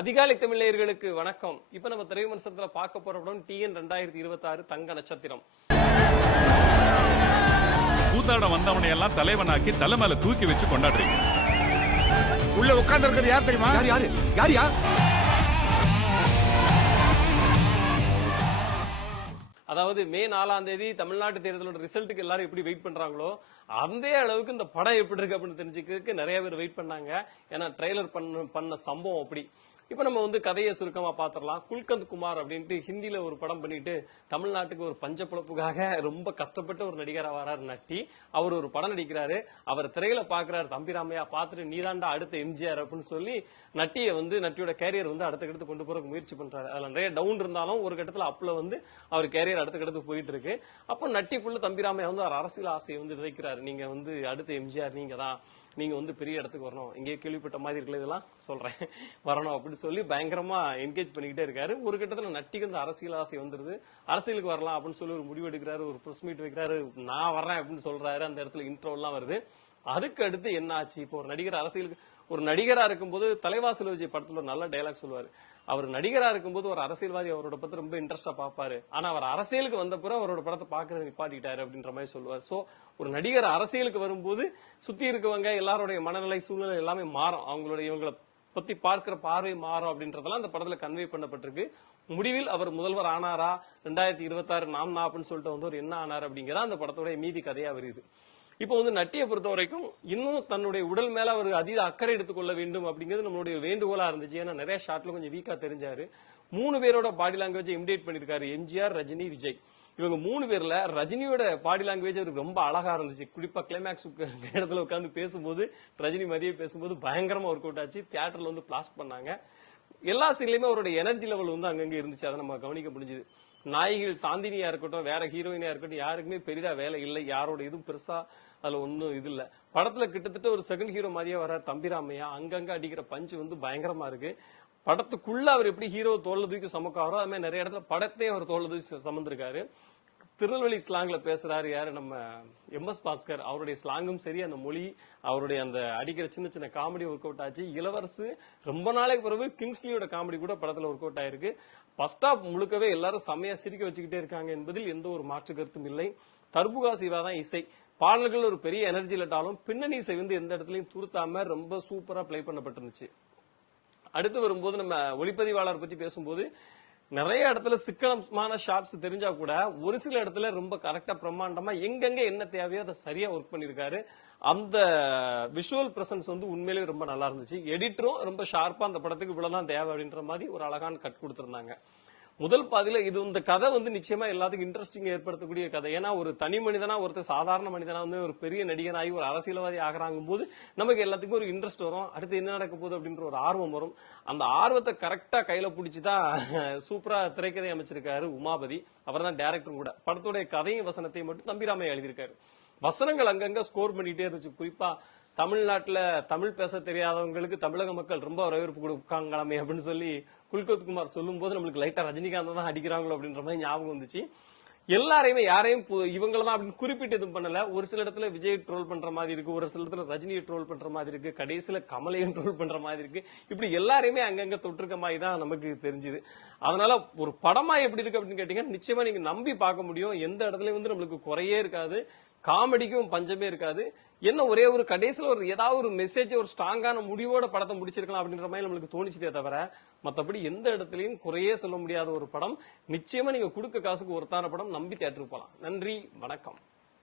அதிகாலை தமிழர்களுக்கு வணக்கம். இப்ப நம்ம திரைவிமர்சனத்துல பார்க்க போற படம் TN 2026 தங்க நட்சத்திரம். கூத்தாட வந்தவனை எல்லாம் தலைவனாக்கி தலை மேல தூக்கி வச்சு கொண்டாடுறீங்க. உள்ள உட்கார்ந்து இருக்கிறது யார் தெரியுமா? யார் அதாவது மே 4ஆம் தேதி தமிழ்நாட்டு தேர்தலோட ரிசல்ட்டுக்கு எல்லாரும் எப்படி வெயிட் பண்றாங்களோ அந்த அளவுக்கு இந்த படம் எப்படி இருக்கு அப்படின்னு தெரிஞ்சுக்கிறதுக்கு நிறைய பேர் வெயிட் பண்ணாங்க. ஏன்னா ட்ரெய்லர் பண்ண சம்பவம் அப்படி. இப்ப நம்ம கதையை சுருக்கமா பாத்திரலாம். குல்கந்த் குமார் அப்படின்ட்டு ஹிந்தியில ஒரு படம் பண்ணிட்டு தமிழ்நாட்டுக்கு ஒரு பஞ்ச பொழப்புக்காக ரொம்ப கஷ்டப்பட்ட ஒரு நடிகரா வராரு நட்டி. அவர் ஒரு படம் நடிக்கிறாரு. அவர் திரையில பாக்குறாரு, தம்பிராமையா பாத்துட்டு நீதாண்டா அடுத்த எம்ஜிஆர் அப்படின்னு சொல்லி நட்டியோட கேரியர் அடுத்த கட்டத்துக்கு கொண்டு போறதுக்கு முயற்சி பண்றாரு. அதுல நிறைய டவுன் இருந்தாலும் ஒரு கட்டத்துல அப்ல அவர் கேரியர் அடுத்த கட்டத்துக்கு போயிட்டு இருக்கு. அப்போ நட்டிக்குள்ள தம்பிராமையா அவர் அரசியல் ஆசையை விதைக்கிறாரு. நீங்க அடுத்த எம்ஜிஆர் நீங்க தான், நீங்க பெரிய இடத்துக்கு வரணும், இங்கே கேள்விப்பட்ட மாதிரி இருக்கல, இதெல்லாம் சொல்றேன் வரணும் அப்படின்னு சொல்லி பயங்கரமா என்கேஜ் பண்ணிக்கிட்டே இருக்காரு. ஒரு கட்டத்துல நட்டிக்கு அரசியல் ஆசை வந்துருது. அரசியலுக்கு வரலாம் அப்படின்னு சொல்லி ஒரு முடிவு எடுக்கிறாரு, ஒரு பிரஸ் மீட் வைக்கிறாரு, நான் வரேன் அப்படின்னு சொல்றாரு. அந்த இடத்துல இன்ட்ரோ எல்லாம் வருது. அதுக்கு அடுத்து என்ன ஆச்சு? இப்போ ஒரு நடிகரா இருக்கும்போது தலைவாசல் விஜய் படத்துல ஒரு நல்ல டைலாக் சொல்லுவாரு. அவர் நடிகரா இருக்கும்போது ஒரு அரசியல்வாதி அவரோட பத்தி ரொம்ப இன்ட்ரெஸ்டா பாப்பாரு. ஆனா அவர் அரசியலுக்கு வந்த பிறகு அவரோட படத்தை பாக்குறது நிப்பாட்டிட்டாரு அப்படின்ற மாதிரி சொல்லுவார். சோ ஒரு நடிகர் அரசியலுக்கு வரும்போது சுத்தி இருக்கவங்க எல்லாருடைய மனநிலை சூழ்நிலை எல்லாமே மாறும். இவங்களை பத்தி பார்க்கிற பார்வை மாறும் அப்படின்றதெல்லாம் அந்த படத்துல கன்வே பண்ணப்பட்டிருக்கு. முடிவில் அவர் முதல்வர் ஆனாரா, 2026 நாம் அப்படின்னு சொல்லிட்டு ஒரு என்ன ஆனார் அப்படிங்கிறதா அந்த படத்தோட மீதி கதையா வருது. இப்போ நட்டியை பொறுத்த வரைக்கும் இன்னும் தன்னுடைய உடல் மேல அவர் அதீத அக்கறை எடுத்துக்கொள்ள வேண்டும் அப்படிங்கிறது நம்மளுடைய வேண்டுகோளா இருந்துச்சு. ஏன்னா நிறைய ஷாட்ல கொஞ்சம் வீக்கா தெரிஞ்சாரு. 3 பேரோட பாடி லாங்குவேஜ் இமிடேட் பண்ணிருக்காரு. எம்ஜிஆர், ரஜினி, விஜய். இவங்க 3 பேர்ல ரஜினியோட பாடி லாங்குவேஜ் அவருக்கு ரொம்ப அழகா இருந்துச்சு. குறிப்பா கிளைமேக்ஸ் இடத்துல உட்காந்து பேசும்போது, ரஜினி மதியம் பேசும்போது பயங்கரமா ஒர்க் அவுட் ஆச்சு. தியேட்டர்ல பிளாஸ்ட் பண்ணாங்க. எல்லா சீன்லயுமே அவருடைய எனர்ஜி லெவல் அங்கங்க இருந்துச்சு. அதை நம்ம கவனிக்க முடிஞ்சது. நாயகிகள் சாந்தினியா இருக்கட்டும், வேற ஹீரோயினா இருக்கட்டும், யாருக்குமே பெரிதா வேலை இல்லை. யாரோட இதுவும் பெருசா அதுல ஒன்னும் இது இல்ல. படத்துல கிட்டத்தட்ட ஒரு செகண்ட் ஹீரோ மாதிரியே வர்றாரு தம்பிராமையா. அங்கங்க அடிக்கிற பஞ்சு பயங்கரமா இருக்கு. படத்துக்குள்ள அவர் எப்படி ஹீரோ தோல்ல தூக்கி சமக்காரோ அது மாதிரி நிறைய இடத்துல படத்தையே அவர் தோல்ல தூக்கி சமந்திருக்காரு. திருநெல்வேலி ஸ்லாங்ல பேசுறாரு யாரு, நம்ம MS பாஸ்கர். அவருடைய ஸ்லாங்கும் சரி, அந்த மொழி, அவருடைய அந்த அடிக்கிற சின்ன சின்ன காமெடி ஒர்க் அவுட் ஆச்சு. இளவரசு ரொம்ப நாளைக்கு பிறகு கிங்ஸ்லியோட காமெடி கூட படத்துல ஒர்க் அவுட் ஆயிருக்கு. ஃபர்ஸ்ட் ஹாப் முழுக்கவே எல்லாரும் செமையா சிரிக்க வச்சுக்கிட்டே இருக்காங்க என்பதில் எந்த ஒரு மாற்று கருத்தும் இல்லை. தர்புகா சிவா தான் இசை. பாடல்கள் ஒரு பெரிய எனர்ஜி இல்லாட்டாலும் பின்னணி இசை எந்த இடத்துலயும் துருத்தாம ரொம்ப சூப்பரா பிளே பண்ணப்பட்டிருந்துச்சு. அடுத்து வரும்போது நம்ம ஒளிப்பதிவாளர் பத்தி பேசும்போது நிறைய இடத்துல சிக்கனமான ஷாட்ஸ் தெரிஞ்சா கூட ஒரு சில இடத்துல ரொம்ப கரெக்டா பிரம்மாண்டமா எங்கெங்க என்ன தேவையோ அதை சரியா ஒர்க் பண்ணிருக்காரு. அந்த விஷுவல் பிரசன்ஸ் உண்மையிலேயே ரொம்ப நல்லா இருந்துச்சு. எடிட்டரும் ரொம்ப ஷார்ப்பா அந்த படத்துக்கு இவ்வளவுதான் தேவை அப்படின்ற மாதிரி ஒரு அழகான கட் கொடுத்திருந்தாங்க. முதல் பாதியில இந்த கதை நிச்சயமா எல்லாத்துக்கும் இன்ட்ரெஸ்டிங் ஏற்படுத்தக்கூடிய கதை. ஏன்னா ஒரு தனி மனிதனா ஒருத்தர் சாதாரண மனிதனா ஒரு பெரிய நடிகனாகி ஒரு அரசியல்வாதி ஆகிறாங்க போது நமக்கு எல்லாத்துக்கும் ஒரு இன்ட்ரெஸ்ட் வரும். அடுத்து என்ன நடக்க போகுது அப்படின்ற ஒரு ஆர்வம் வரும். அந்த ஆர்வத்தை கரெக்டா கையில பிடிச்சுதான் சூப்பரா திரைக்கதை அமைச்சிருக்காரு உமாபதி. அவர் தான் டைரக்டரும் கூட. படத்துடைய கதையும் வசனத்தையும் மட்டும் தம்பிராமையா எழுதியிருக்காரு. வசனங்கள் அங்கங்க ஸ்கோர் பண்ணிட்டே இருந்துச்சு. குறிப்பா தமிழ்நாட்டுல தமிழ் பேச தெரியாதவங்களுக்கு தமிழக மக்கள் ரொம்ப வரவேற்பு கொடுக்காங்களாமே அப்படின்னு சொல்லி குல்கந்த் குமார் சொல்லும் போது நம்மளுக்கு லைட்டா ரஜினிகாந்த் தான் அடிக்கிறாங்களோ அப்படின்ற மாதிரி ஞாபகம் வந்துச்சு. எல்லாரையுமே யாரையும் இவங்களதான் அப்படின்னு குறிப்பிட்டு எதுவும் பண்ணல. ஒரு சில இடத்துல விஜய் ட்ரோல் பண்ற மாதிரி இருக்கு, ஒரு சில இடத்துல ரஜினியை ட்ரோல் பண்ற மாதிரி இருக்கு, கடைசியில கமலையும் ட்ரோல் பண்ற மாதிரி இருக்கு. இப்படி எல்லாரையுமே அங்கங்க தொற்றுக்க மாதிரி தான் நமக்கு தெரிஞ்சுது. அதனால ஒரு படமா எப்படி இருக்கு அப்படின்னு கேட்டீங்கன்னா நிச்சயமா நீங்க நம்பி பார்க்க முடியும். எந்த இடத்துலயும் நம்மளுக்கு குறையே இருக்காது, காமெடிக்கும் பஞ்சமே இருக்காது. என்ன ஒரே ஒரு கடைசியில் ஏதாவது ஒரு மெசேஜ், ஒரு ஸ்ட்ராங்கான முடிவோட படத்தை முடிச்சிருக்கலாம் அப்படின்ற மாதிரி நம்மளுக்கு தோணிச்சதே தவிர மற்றபடி எந்த இடத்துலயும் குறையே சொல்ல முடியாத ஒரு படம். நிச்சயமா நீங்க கொடுக்க காசுக்கு ஒருத்தான படம். நம்பி தியேட்டருக்கு போலாம். நன்றி, வணக்கம்.